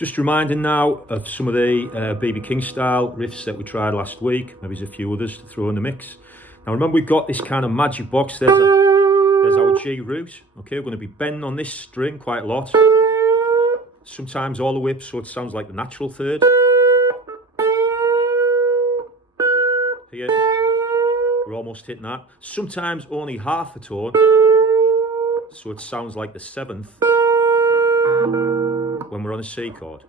Just reminding now of some of the B.B. King style riffs that we tried last week. Maybe there's a few others to throw in the mix. Now remember, we've got this kind of magic box. There's our G root. Okay, we're going to be bending on this string quite a lot. Sometimes all the way up, so it sounds like the natural third. Here, we're almost hitting that. Sometimes only half a tone, so it sounds like the seventh when we're on a C chord.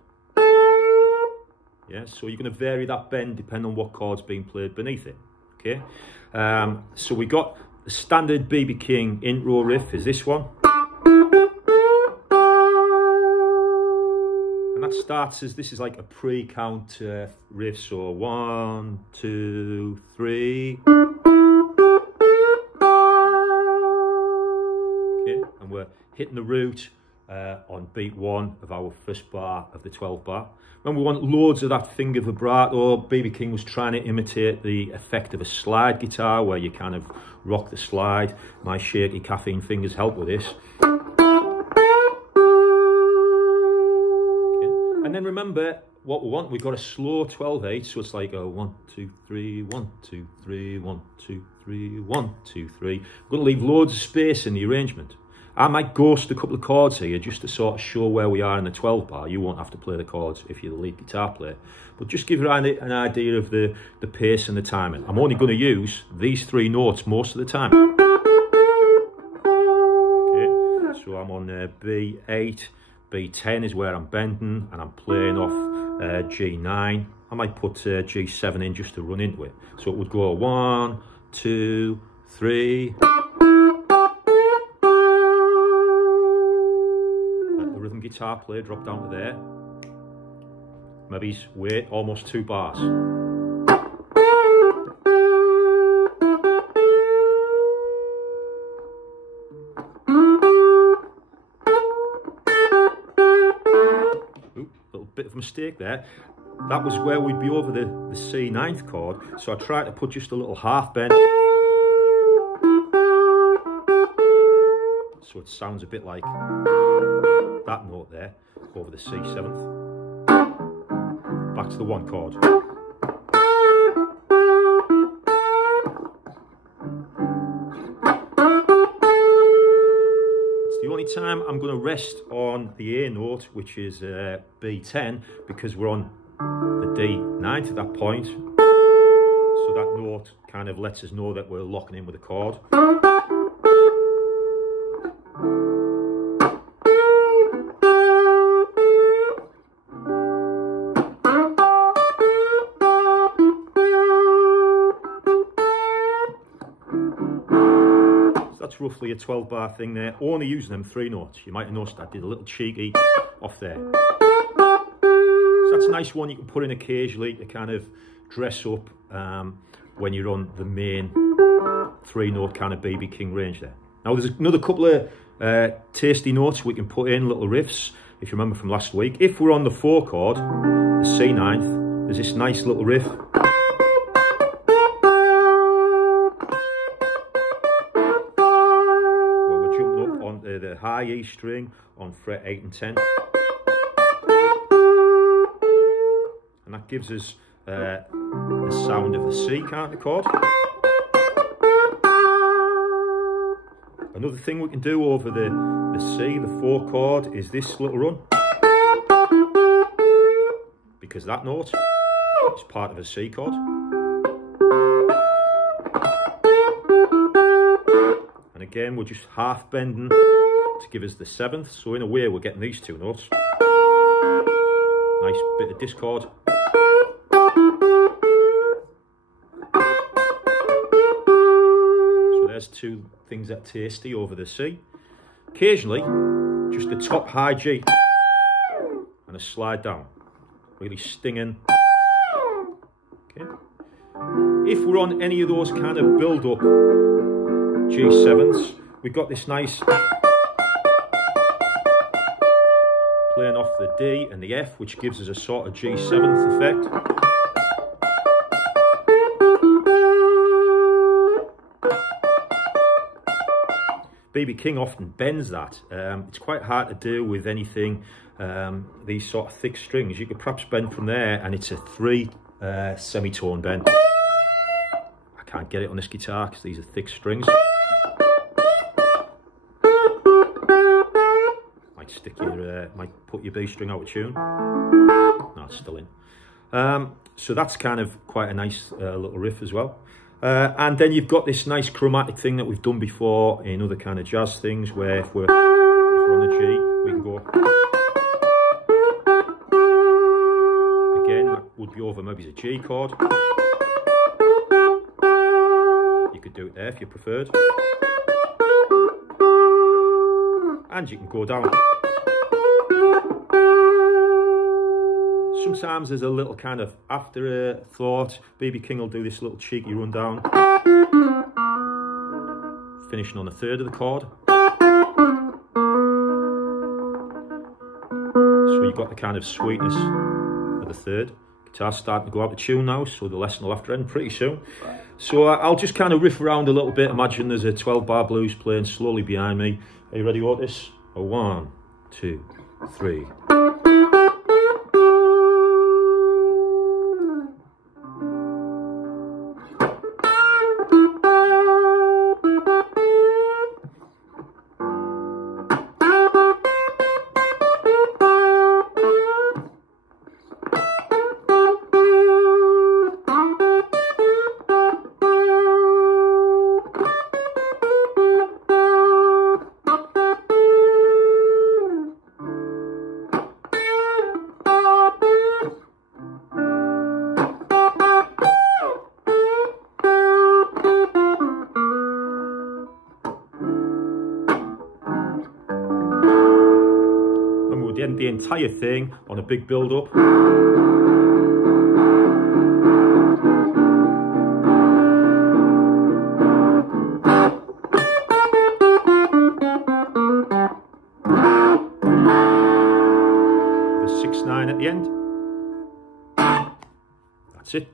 Yeah, so you're going to vary that bend depending on what chord's being played beneath it. Okay, so we got the standard B.B. King intro riff is this one. And that starts as, this is like a pre-count riff, so 1, 2, 3. Okay, and we're hitting the root on beat 1 of our first bar of the 12 bar. When we want loads of that finger vibrato, B.B. King was trying to imitate the effect of a slide guitar where you kind of rock the slide. My shaky caffeine fingers help with this. Okay. And then remember what we want. We've got a slow 12/8, so it's like a 1, 2, 3, 1, 2, 3, 1, 2, 3, 1, 2, 3. We're going to leave loads of space in the arrangement. I might ghost a couple of chords here just to sort of show where we are in the 12 bar. You won't have to play the chords if you're the lead guitar player, but just give you an idea of the pace and the timing. I'm only going to use these 3 notes most of the time. Okay, so I'm on B8, B10 is where I'm bending, and I'm playing off G9. I might put G7 in just to run into it. So it would go 1, 2, 3. Guitar player drop down to there. Maybe he's wait almost 2 bars. Ooh, little bit of a mistake there. That was where we'd be over the C 9th chord, so I tried to put just a little half bend, so it sounds a bit like that note there over the C7th. Back to the 1 chord. It's the only time I'm going to rest on the A note, which is B10, because we're on the D9 at that point. So that note kind of lets us know that we're locking in with a chord. That's roughly a 12 bar thing there, only using them 3 notes. You might have noticed I did a little cheeky off there. So that's a nice one you can put in occasionally to kind of dress up when you're on the main 3 note kind of B.B. King range there. Now there's another couple of tasty notes we can put in, little riffs, if you remember from last week. If we're on the 4 chord, the C9th, there's this nice little riff. The high E string on fret 8 and 10, and that gives us the sound of the C kind of chord. Another thing we can do over the C, the 4 chord, is this little run, because that note is part of a C chord. And again, we're just half bending to give us the 7th, so in a way we're getting these 2 notes. Nice bit of discord. So there's 2 things that are tasty over the C. Occasionally, just the top high G and a slide down, really stinging. Okay. If we're on any of those kind of build-up G7s, we've got this nice playing off the D and the F, which gives us a sort of G7th effect. B.B. King often bends that. It's quite hard to do with anything, these sort of thick strings. You could perhaps bend from there, and it's a 3 semitone bend. I can't get it on this guitar because these are thick strings. Might stick your, might put your B string out of tune. No, it's still in. So that's kind of quite a nice little riff as well. And then you've got this nice chromatic thing that we've done before in other kind of jazz things, where if we're on the G, we can go. Again, that would be over maybe a G chord. You could do it there if you preferred. And you can go down. Sometimes there's a little kind of afterthought. B.B. King will do this little cheeky rundown, finishing on a third of the chord. So you've got the kind of sweetness of the third. Guitar's starting to go out of tune now, so the lesson will have to end pretty soon. So I'll just kind of riff around a little bit. Imagine there's a 12-bar blues playing slowly behind me. Are you ready, Otis? 1, 2, 3. End the entire thing on a big build up. The 6/9 at the end. That's it.